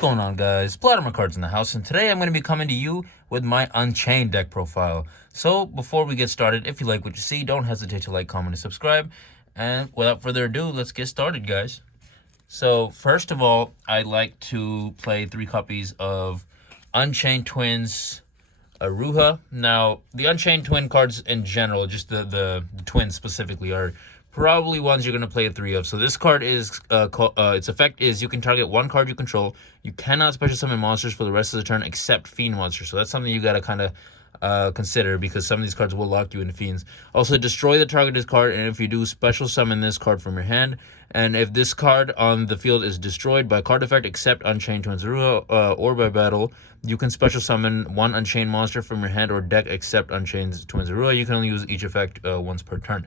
going on, guys? Vladimir Cards in the house, and today I'm going to be coming to you with my Unchained deck profile. So, before we get started, if you like what you see, don't hesitate to like, comment, and subscribe. And without further ado, let's get started, guys. So, first of all, I like to play 3 copies of Unchained Twins Aruha. Now, the Unchained Twin cards in general, just the twins specifically, are probably ones you're going to play 3 of. So this card is, its effect is you can target 1 card you control. You cannot special summon monsters for the rest of the turn except Fiend monsters. So that's something you got to kind of consider, because some of these cards will lock you into Fiends. Also, destroy the targeted card, and if you do, special summon this card from your hand. And if this card on the field is destroyed by card effect except Unchained Twins Aruha or by battle, you can special summon 1 Unchained monster from your hand or deck except Unchained Twins Aruha. You can only use each effect once per turn.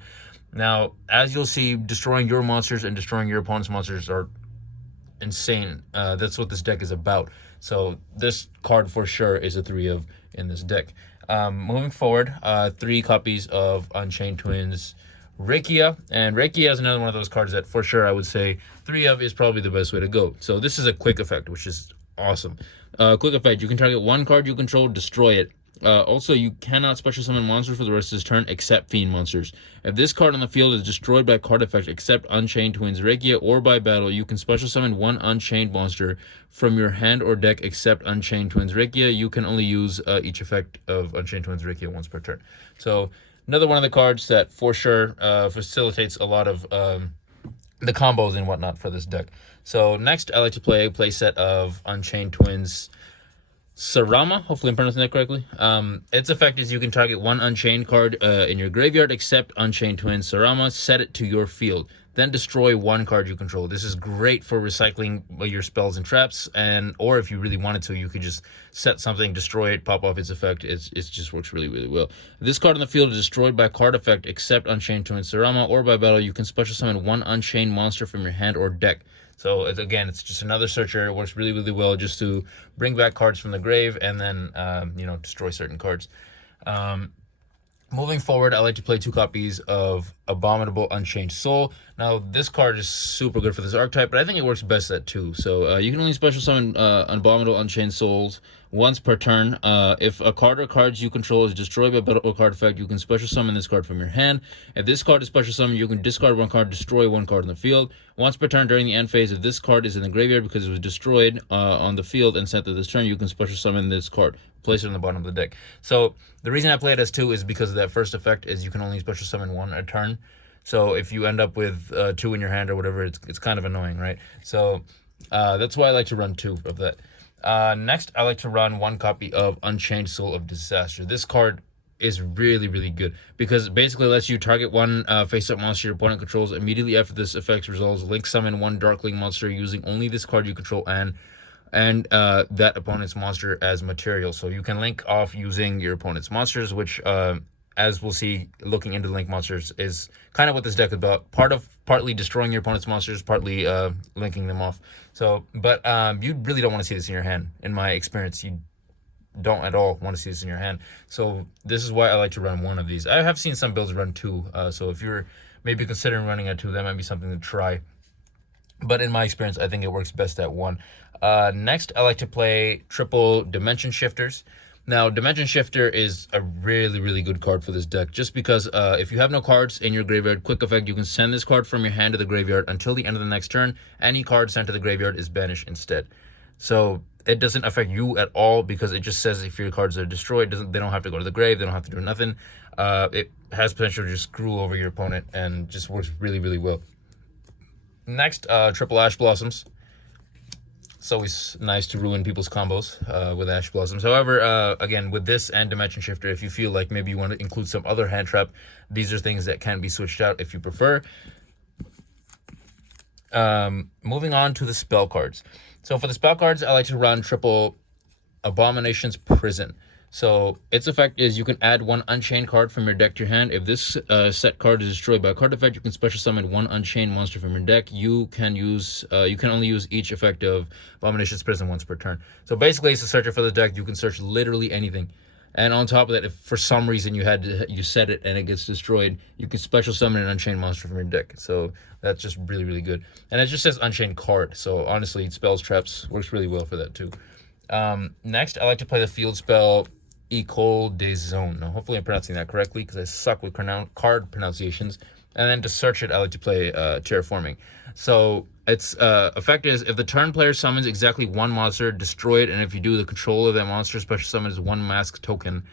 Now, as you'll see, destroying your monsters and destroying your opponent's monsters are insane. That's what this deck is about. So this card for sure is a 3 of in this deck. Moving forward, 3 copies of Unchained Twins Rekia. And Rekia is another one of those cards that for sure I would say 3 of is probably the best way to go. So this is a quick effect, which is awesome. Quick effect, you can target 1 card you control, destroy it. Also, you cannot special summon monsters for the rest of this turn except Fiend monsters. If this card on the field is destroyed by card effect except Unchained Twins Rekia or by battle, you can special summon 1 Unchained monster from your hand or deck except Unchained Twins Rekia. You can only use each effect of Unchained Twins Rekia once per turn. So, another one of the cards that for sure facilitates a lot of the combos and whatnot for this deck. So, next, I like to play a playset of Unchained Twins Sarama, hopefully I'm pronouncing that correctly. Its effect is you can target 1 Unchained card in your graveyard except Unchained Twins Sarama, set it to your field, then destroy 1 card you control. This is great for recycling your spells and traps, or if you really wanted to, you could just set something, destroy it, pop off its effect. It just works really, really well. If this card on the field is destroyed by card effect except Unchained Twins Sarama or by battle, you can special summon 1 Unchained monster from your hand or deck. So, again, it's just another searcher. It works really, really well just to bring back cards from the grave and then, destroy certain cards. Moving forward, I like to play 2 copies of Abominable Unchained Soul. Now, this card is super good for this archetype, but I think it works best at 2. So, you can only special summon Abominable Unchained Souls once per turn. If a card or cards you control is destroyed by battle or card effect, you can special summon this card from your hand. If this card is special summoned, you can discard 1 card, destroy 1 card in the field. Once per turn during the end phase, if this card is in the graveyard because it was destroyed on the field and sent to this turn, you can special summon this card. Place it on the bottom of the deck. So the reason I play it as 2 is because of that first effect is you can only special summon 1 a turn. So if you end up with 2 in your hand or whatever, it's kind of annoying, right? So that's why I like to run 2 of that. Next, I like to run 1 copy of Unchained Soul of Disaster. This card is really, really good because it basically lets you target 1 face-up monster your opponent controls. Immediately after this effect resolves, link summon 1 Darkling monster using only this card you control and that opponent's monster as material. So you can link off using your opponent's monsters, which as we'll see looking into the link monsters is kind of what this deck is about. Partly destroying your opponent's monsters, partly linking them off. So but you really don't want to see this in your hand. In my experience, you don't at all want to see this in your hand. So this is why I like to run 1 of these. I have seen some builds run 2, so if you're maybe considering running at 2, that might be something to try. But in my experience, I think it works best at 1. Next, I like to play triple Dimension Shifters. Now, Dimension Shifter is a really, really good card for this deck, just because if you have no cards in your graveyard, quick effect, you can send this card from your hand to the graveyard until the end of the next turn. Any card sent to the graveyard is banished instead. So it doesn't affect you at all because it just says if your cards are destroyed, they don't have to go to the grave, they don't have to do nothing. It has potential to just screw over your opponent and just works really, really well. Next, triple Ash Blossoms. It's always nice to ruin people's combos with Ash Blossoms. However, again, with this and Dimension Shifter, if you feel like maybe you want to include some other hand trap, these are things that can be switched out if you prefer. Moving on to the spell cards. So for the spell cards, I like to run triple Abomination's Prison. So its effect is you can add 1 Unchained card from your deck to your hand. If this set card is destroyed by a card effect, you can special summon 1 Unchained monster from your deck. You can only use each effect of Abomination's Prison once per turn. So basically, it's a searcher for the deck. You can search literally anything. And on top of that, if for some reason you set it and it gets destroyed, you can special summon an Unchained monster from your deck. So that's just really, really good. And it just says Unchained card. So honestly, spells traps works really well for that too. Next, I like to play the field spell École des Zones. Now, hopefully I'm pronouncing that correctly because I suck with card pronunciations. And then to search it, I like to play Terraforming. So its effect is if the turn player summons exactly one monster, destroy it, and if you do, the control of that monster special summons one mask token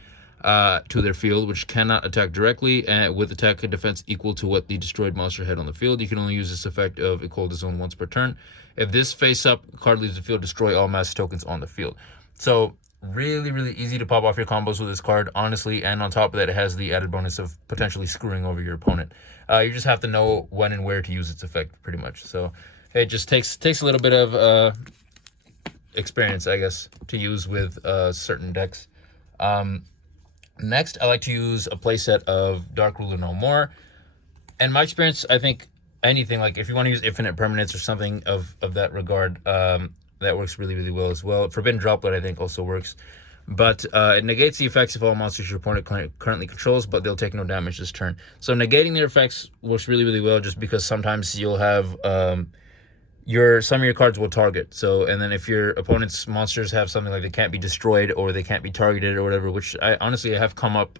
to their field, which cannot attack directly, and with attack and defense equal to what the destroyed monster had on the field. You can only use this effect of École des Zones once per turn. If this face up card leaves the field, destroy all mask tokens on the field. So really, really easy to pop off your combos with this card, honestly, and on top of that, it has the added bonus of potentially screwing over your opponent. You just have to know when and where to use its effect, pretty much. So it just takes a little bit of experience, I guess, to use with certain decks. Next, I like to use a playset of Dark Ruler No More. In my experience, I think anything, like if you want to use Infinite Permanence or something of that regard, that works really, really well as well. Forbidden Droplet, I think, also works. But it negates the effects of all monsters your opponent currently controls, but they'll take no damage this turn. So negating their effects works really, really well, just because sometimes you'll have some of your cards will target. So, and then if your opponent's monsters have something like they can't be destroyed or they can't be targeted or whatever, which I honestly it has come up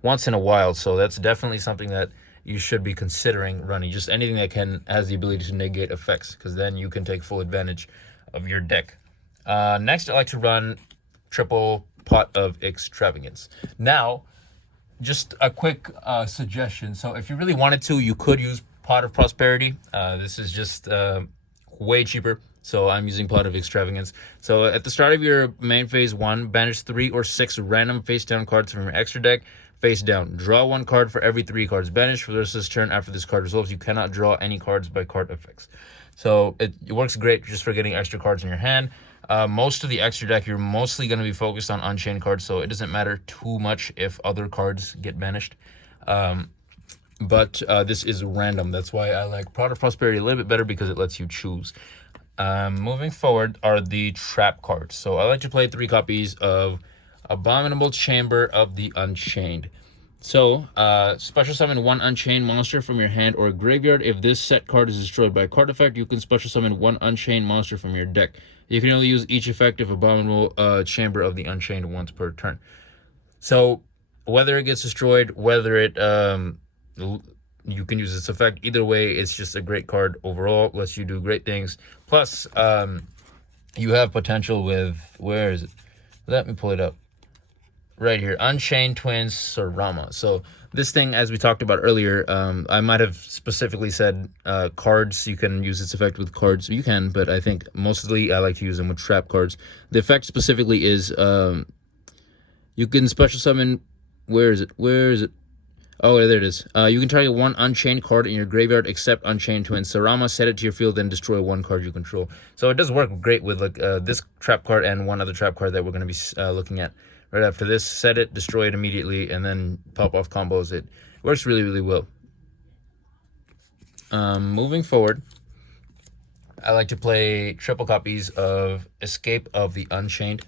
once in a while. So that's definitely something that you should be considering running. Just anything that has the ability to negate effects, because then you can take full advantage of your deck. Next, I like to run triple Pot of Extravagance. Now, just a quick suggestion. So if you really wanted to, you could use Pot of Prosperity. This is just way cheaper. So I'm using Pot of Extravagance. So at the start of your main phase 1, banish 3 or 6 random face down cards from your extra deck face down. Draw 1 card for every 3 cards banished. For the rest of this turn, after this card resolves, you cannot draw any cards by card effects. So it works great just for getting extra cards in your hand. Most of the extra deck, you're mostly going to be focused on Unchained cards, so it doesn't matter too much if other cards get banished. But this is random. That's why I like Pot of Prosperity a little bit better, because it lets you choose. Moving forward are the trap cards. So I like to play 3 copies of Abominable Chamber of the Unchained. So, special summon 1 Unchained monster from your hand or graveyard. If this set card is destroyed by a card effect, you can special summon 1 Unchained monster from your deck. You can only use each effect of Abominable Chamber of the Unchained once per turn. So, whether it gets destroyed, whether it you can use this effect, either way, it's just a great card overall. Lets you do great things. Plus, you have potential with, where is it? Let me pull it up. Right here, Unchained Twins Sarama. So this thing, as we talked about earlier, I might have specifically said cards. You can use its effect with cards. You can, but I think mostly I like to use them with trap cards. The effect specifically is you can special summon. Where is it? Oh, there it is. You can target 1 Unchained card in your graveyard except Unchained Twins Sarama. Set it to your field, then destroy 1 card you control. So it does work great with like this trap card and one other trap card that we're going to be looking at right after this. Set it, destroy it immediately, and then pop off combos. It works really, really well. Moving forward, I like to play triple copies of Escape of the Unchained.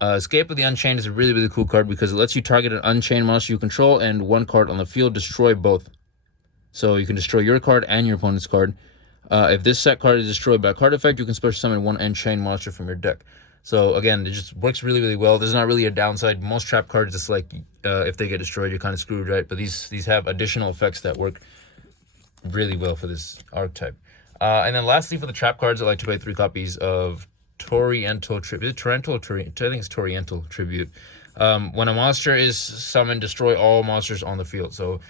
Escape of the Unchained is a really, really cool card because it lets you target an Unchained monster you control and 1 card on the field, destroy both. So you can destroy your card and your opponent's card. If this set card is destroyed by a card effect, you can special summon 1 Unchained monster from your deck. So again, it just works really, really well. There's not really a downside. Most trap cards, it's like if they get destroyed, you're kind of screwed, right? But these have additional effects that work really well for this archetype. And then lastly, for the trap cards, I like to play 3 copies of Toriental Tribute. I think it's Toriental Tribute. When a monster is summoned, destroy all monsters on the field. So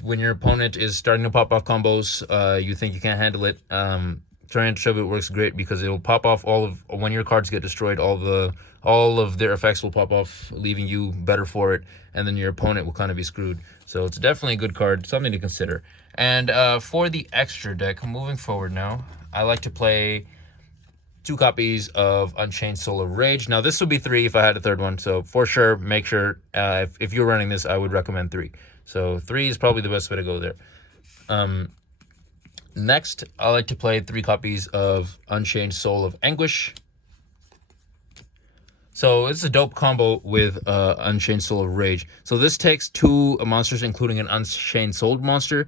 when your opponent is starting to pop off combos, you think you can't handle it, Toriental Tribute works great because it will pop off when your cards get destroyed, all of their effects will pop off, leaving you better for it, and then your opponent will kind of be screwed. So it's definitely a good card, something to consider. And for the extra deck, moving forward now, I like to play 2 copies of Unchained Soul of Rage. Now, this would be 3 if I had a third one. So for sure, make sure, if you're running this, I would recommend 3. So 3 is probably the best way to go there. Next, I like to play 3 copies of Unchained Soul of Anguish. So it's a dope combo with Unchained Soul of Rage. So this takes two monsters, including an Unchained Soul monster.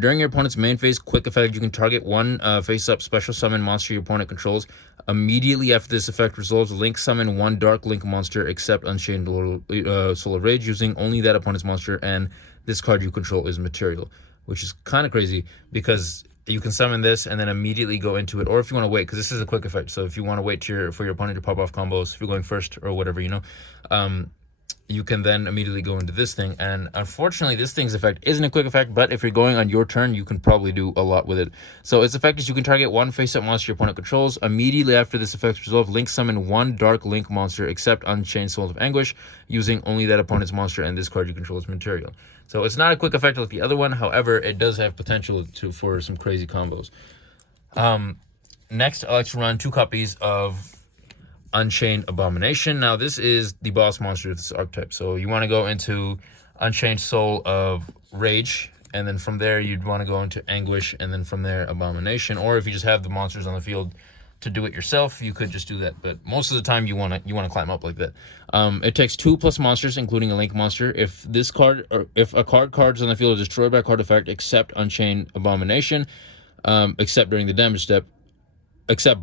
During your opponent's main phase, quick effect, you can target one face-up special summon monster your opponent controls. Immediately after this effect resolves, link summon one Dark Link monster except Unchained Soul of Rage, using only that opponent's monster, and this card you control is material, which is kind of crazy because you can summon this and then immediately go into it, or if you want to wait, because this is a quick effect, so if you want to wait for your opponent to pop off combos, if you're going first or whatever, you can then immediately go into this thing. And unfortunately, this thing's effect isn't a quick effect, but if you're going on your turn, you can probably do a lot with it. So its effect is you can target one face-up monster your opponent controls. Immediately after this effect's resolve, link summon one Dark Link monster except Unchained Soul of Anguish, using only that opponent's monster, and this card you control is material. So it's not a quick effect like the other one. However, it does have potential for some crazy combos. Next, I like to run 2 copies of Unchained Abomination. Now, this is the boss monster of this archetype. So you want to go into Unchained Soul of Rage, and then from there you'd want to go into Anguish, and then from there Abomination. Or if you just have the monsters on the field to do it yourself, you could just do that. But most of the time you want to climb up like that. It takes 2+ monsters, including a Link monster. If a card's on the field is destroyed by a card effect except Unchained Abomination, except during the damage step.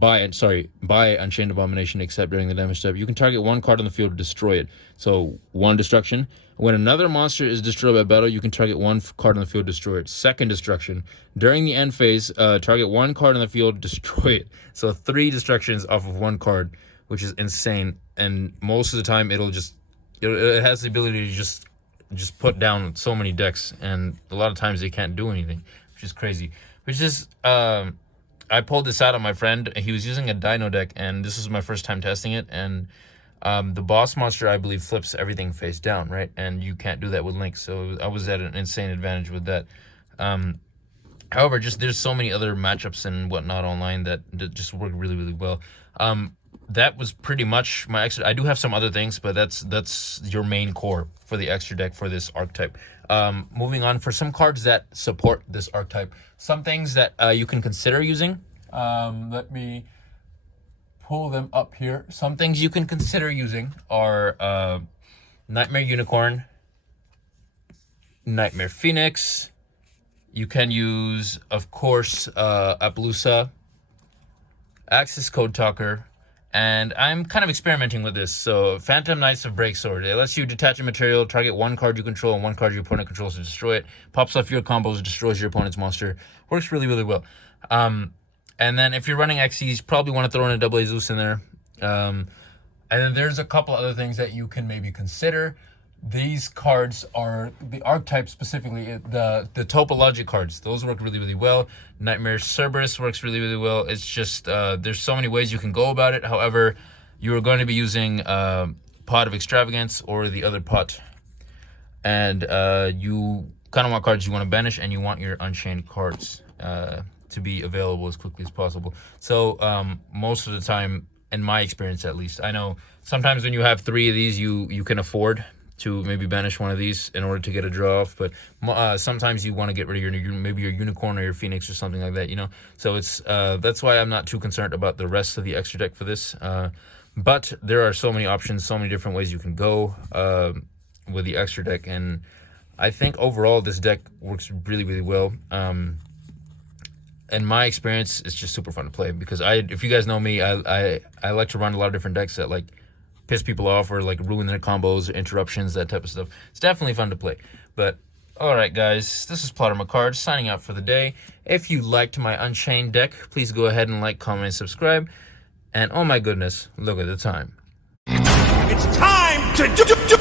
By Unchained Abomination, except during the damage step, you can target one card on the field to destroy it. So 1 destruction. When another monster is destroyed by battle, you can target one card on the field to destroy it. 2nd destruction. During the end phase, target one card on the field, destroy it. So 3 destructions off of 1 card, which is insane. And most of the time, it has the ability to just put down so many decks, and a lot of times they can't do anything, which is crazy. Which is I pulled this out on my friend. He was using a Dino deck, and this is my first time testing it. And the boss monster, I believe, flips everything face down, right? And you can't do that with Link, so I was at an insane advantage with that. However, there's so many other matchups and whatnot online that just work really, really well. That was pretty much my extra. I do have some other things, but that's your main core for the extra deck for this archetype. Moving on, for some cards that support this archetype, some things that you can consider using. Let me pull them up here. Some things you can consider using are Nightmare Unicorn, Nightmare Phoenix. You can use, of course, Appaloosa, Axis Code Talker, and I'm kind of experimenting with this. So Phantom Knights of Breaksword, it lets you detach a material, target one card you control and one card your opponent controls to destroy it. Pops off your combos, destroys your opponent's monster. Works really, really well. And then if you're running XCs, you probably want to throw in a Double A Zeus in there. And then there's a couple other things that you can maybe consider. These cards are the archetype, specifically the topologic cards. Those work really, really well. Nightmare Cerberus works really, really well. It's just there's so many ways you can go about it. However, you are going to be using Pot of Extravagance or the other pot, and you kind of want cards you want to banish, and you want your Unchained cards to be available as quickly as possible. So most of the time, in my experience at least, I know sometimes when you have 3 of these, you can afford to maybe banish one of these in order to get a draw off, but sometimes you want to get rid of maybe your Unicorn or your Phoenix or something like that, you know. So it's that's why I'm not too concerned about the rest of the extra deck for this. But there are so many options, so many different ways you can go with the extra deck, and I think overall this deck works really, really well. In my experience, it's just super fun to play because if you guys know me, I like to run a lot of different decks that like piss people off or like ruin their combos, interruptions, that type of stuff. It's definitely fun to play. But all right, guys, this is Plotter McCard signing out for the day. If you liked my Unchained deck, please go ahead and like, comment, and subscribe. And oh my goodness, look at the time. It's time to do